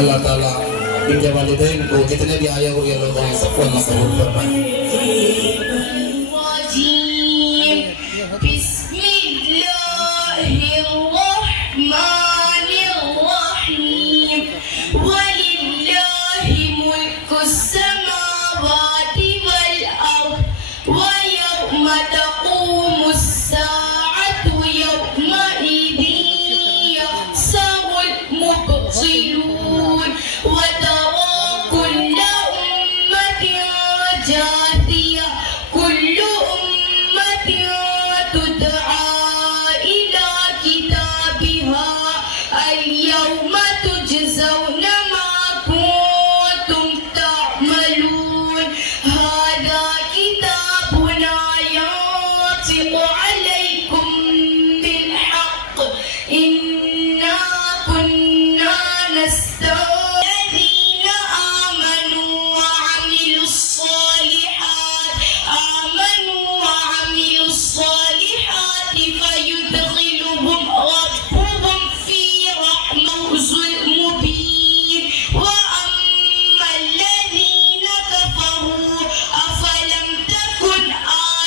اللہ تعالیٰ ان کے والدین کو جتنے بھی آئے ہوئے لوگ ہیں سب کو اللہ قبول فرمائے. بسم اللہ الرحمن الرحیم وللہ ملک السماوات والارض ویوم تقوم الساعة یومئذ یخسر المبطلون وترى كل أمة جاثية كل أمة تدعى إلى كتابها اليوم تجزون ما كنتم تعملون هذا كتابنا ينطق عليكم بالحق إنا كنا نستهزئ الذين آمنوا وعملوا الصالحات فيدخلهم ربهم في رحمته المبين وأما الذين كفروا أفلم تكن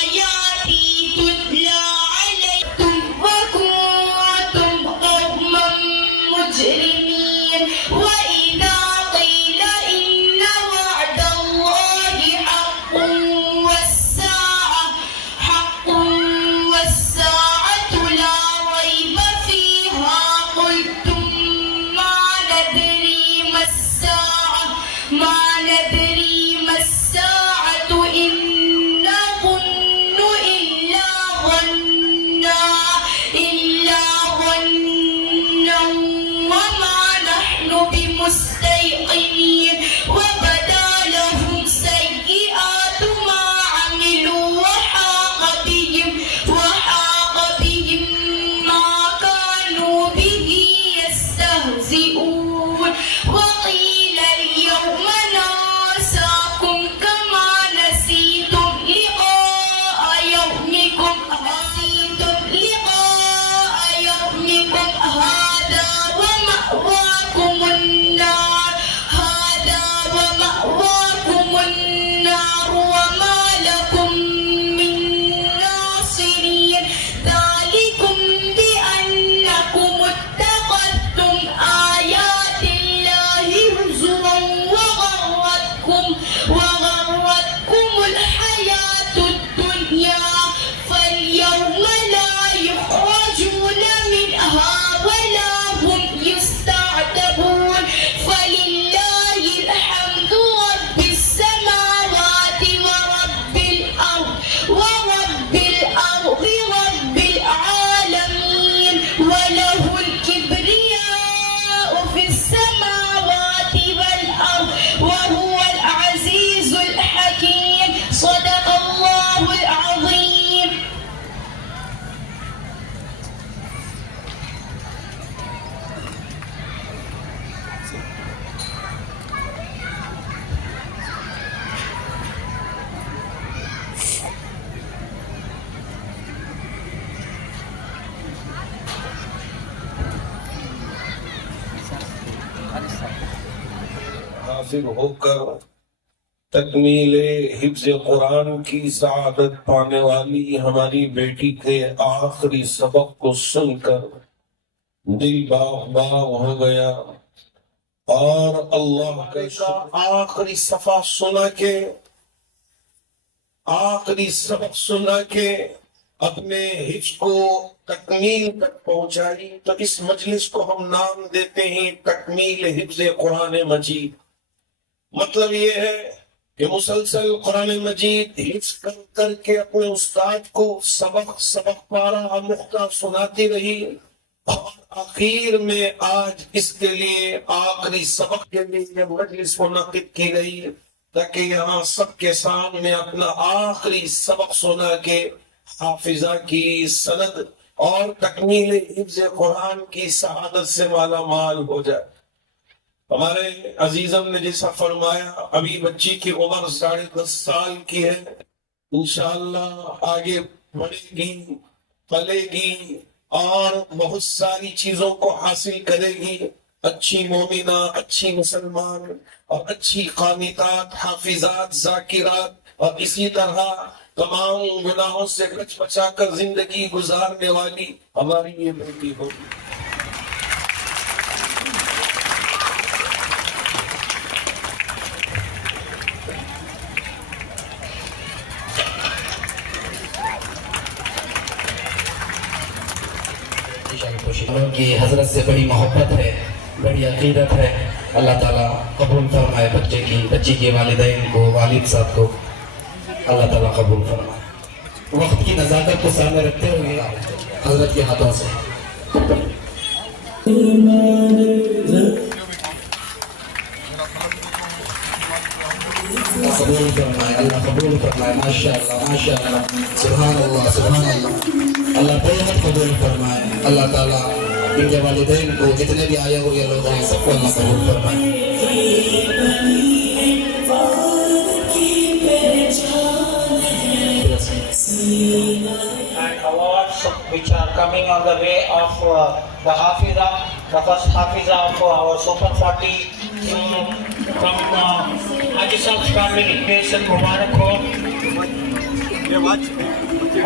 آياتي تتلى عليكم وكنتم قوما مجرمين وإذا قيل إن وعد الله حق والساعة لا ريب فيها قلتم ما ندري ما الساعة إن نظن إلا ظنا وما نحن بمستيقنين وبدا لهم سيئات ما عملوا وحاق بهم ما كانوا به يستهزئون وقيل اليوم ننساكم كما نسيتم لقاء يومكم هذا ومأواكم النار وما لكم من ناصرين ذلكم بأنكم اتخذتم آيات الله هزوا وغرتكم الحياة الدنيا فاليوم لا يخرجون منها ولا هم يستعتبون فلله الحمد رب السماوات ورب الأرض رب العالمين وله الكبرياء في السماوات والأرض وهو العزيز الحكيم صدق الله العظيم. حاصل ہو کر تکمیل حفظ قرآن کی سعادت پانے والی ہماری بیٹی کے آخری سبق کو سن کر دل باغ باغ ہو گیا اور اللہ کا آخری صفحہ آخری سبق سنا کے اپنے حفظ کو تکمیل تک پہنچائی. تو اس مجلس کو ہم نام دیتے ہیں تکمیل حفظ قرآن مجید. مطلب یہ ہے کہ مسلسل قرآن مجید حفظ کر کے اپنے استاد کو سبق پارا مختہ سناتی رہی اور آخر میں آج اس کے لیے آخری سبق کے لیے مجلس منعقد کی گئی تاکہ یہاں سب کے سامنے اپنا آخری سبق سنا کے حافظہ کی سند اور تکمیل حفظ قرآن کی سعادت سے مالا مال ہو جائے. ہمارے عزیزم نے جیسا فرمایا ابھی بچی کی عمر 10.5 سال کی ہے. انشاءاللہ آگے بڑھے گی پلے گی اور بہت ساری چیزوں کو حاصل کرے گی. اچھی مومنہ، اچھی مسلمان اور اچھی قانتات، حافظات، ذاکرات اور اسی طرح تمام گناہوں سے بچ بچا کر زندگی گزارنے والی ہماری یہ بیٹی ہوگی۔ ان کی حضرت سے بڑی محبت ہے، بڑی عقیدت ہے۔ اللہ تعالیٰ قبول فرمائے بچی کے والدین کو، والد صاحب کو اللہ تعالیٰ قبول فرمائے۔ وقت کی نزاکت کو سامنے رکھتے ہوئے حضرت کے ہاتھوں سے قبول فرمائے، اللہ قبول فرمائے۔ ماشاءاللہ ماشاءاللہ، سبحان اللہ سبحان اللہ، اللہ بہت قبول فرمائے۔ اللہ تعالیٰ ان کے والدین کو جتنے بھی آئے ہوئے لوگ ہیں سب کو اللہ قبول فرمائے۔ And awards which are coming on the way of the Hafiza, the first Hafiza of our Super 40 from Haji Sahib's family, Jason Mubarak ho.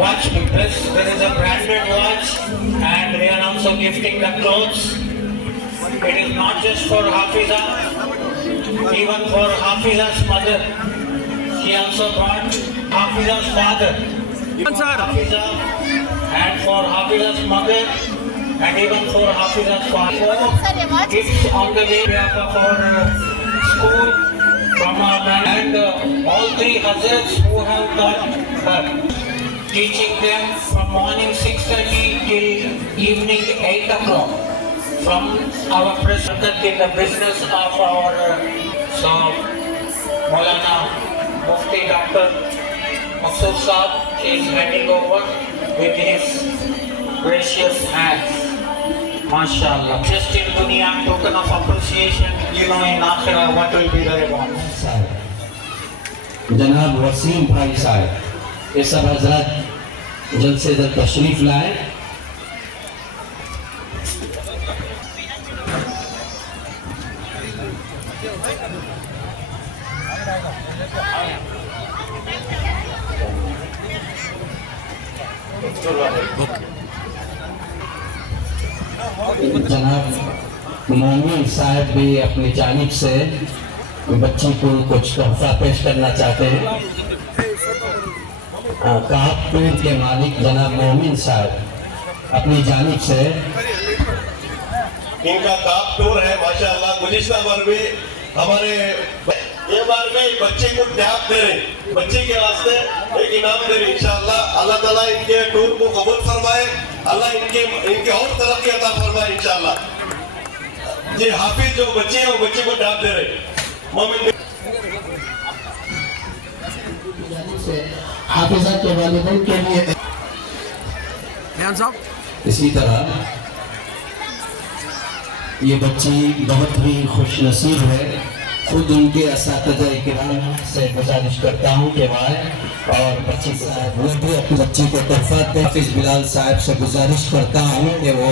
watch dress, there is a branded watch and they are also gifting the clothes. It is not just for Hafiza, even for Hafiza's mother. He also brought Hafiza's father, Hafiza, and for Hafiza's mother, and even for Hafiza's father. Gifts on the way of our school from our and all three Hazrats who have got her, teaching them from morning 6:30 till evening 8 o'clock. From our president in the business of our Maulana Mufti Dr. Maqsood Saab is handing over with his precious hands. MashaAllah. Just in dunya, token of appreciation, you know in Akhirah what will be the reward. جناب وسیم بھائی صاحب، یہ سب حضرات جلد سے جلد تشریف لائیں۔ جناب مومن صاحب بھی اپنی جانب سے بچی کو کچھ تحفہ پیش کرنا چاہتے ہیں۔ کاپ ٹور کے مالک جناب مومن صاحب اپنی جانب سے ان کا کاپ ٹور ہے ماشاءاللہ۔ گزشتہ بار بھی ہمارے یہ بار میں بچے کو ٹیپ دے رہے، بچے کے واسطے ایک انعام دے رہے انشاءاللہ۔ اللہ تعالیٰ ان کے ٹور کو قبول فرمائے، اللہ ان کے اور ترقی عطا فرمائے انشاءاللہ۔ جی حافظ جو بچے ہیں وہ بچے کو ٹیپ دے رہے مومن حافظہ کے والدین کے لیے۔ اسی طرح یہ بچی بہت ہی خوش نصیب ہے۔ خود ان کے اساتذہ کرام سے گزارش کرتا ہوں کہ وہ آئے اور بچی صاحب وہ بھی اپنی بچی کو تحفہ دیں۔ حافظ بلال صاحب سے گزارش کرتا ہوں کہ وہ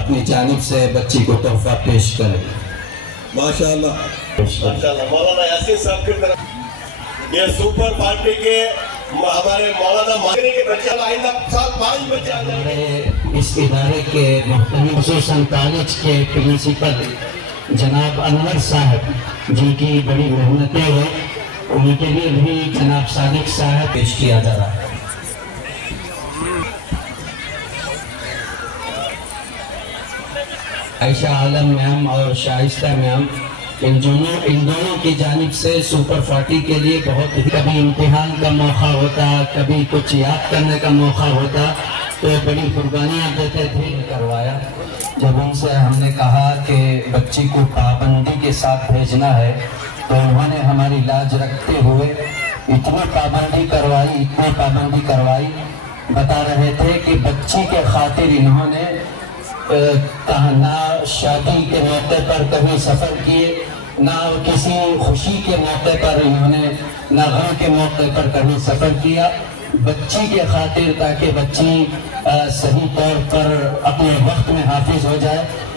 اپنی جانب سے بچی کو تحفہ پیش کریں۔ ماشاءاللہ ماشاءاللہ۔ مولانا یاسین صاحب کی طرف یہ سپر پارٹی کے ہمارے مولانا مہری کے بچے آئندہ سال 5 بچے آ جائیں گے۔ اس ادارے کے محترم خصوصاً کالج کے پرنسپل جناب انور صاحب جن کی بڑی محنتیں ہیں، ان کے لیے بھی جناب صادق صاحب پیش کیا جا رہا ہے۔ عائشہ عالم میم اور شائستہ میم ان دونوں کی جانب سے سپر 40 کے لیے بہت ہی، کبھی امتحان کا موقع ہوتا، کبھی کچھ یاد کرنے کا موقع ہوتا تو بڑی قربانیاں دیتے تھے کروایا۔ جب ان سے ہم نے کہا کہ بچی کو پابندی کے ساتھ بھیجنا ہے تو انہوں نے ہماری لاج رکھتے ہوئے اتنی پابندی کروائی، بتا رہے تھے کہ بچی کے خاطر انہوں نے نہ شادی کے موقع پر کبھی سفر کیے، نہ کسی خوشی کے موقع پر انہوں نے، نہ غم کے موقع پر کبھی سفر کیا، بچی کے خاطر، تاکہ بچی صحیح طور پر اپنے وقت میں حافظ ہو جائے۔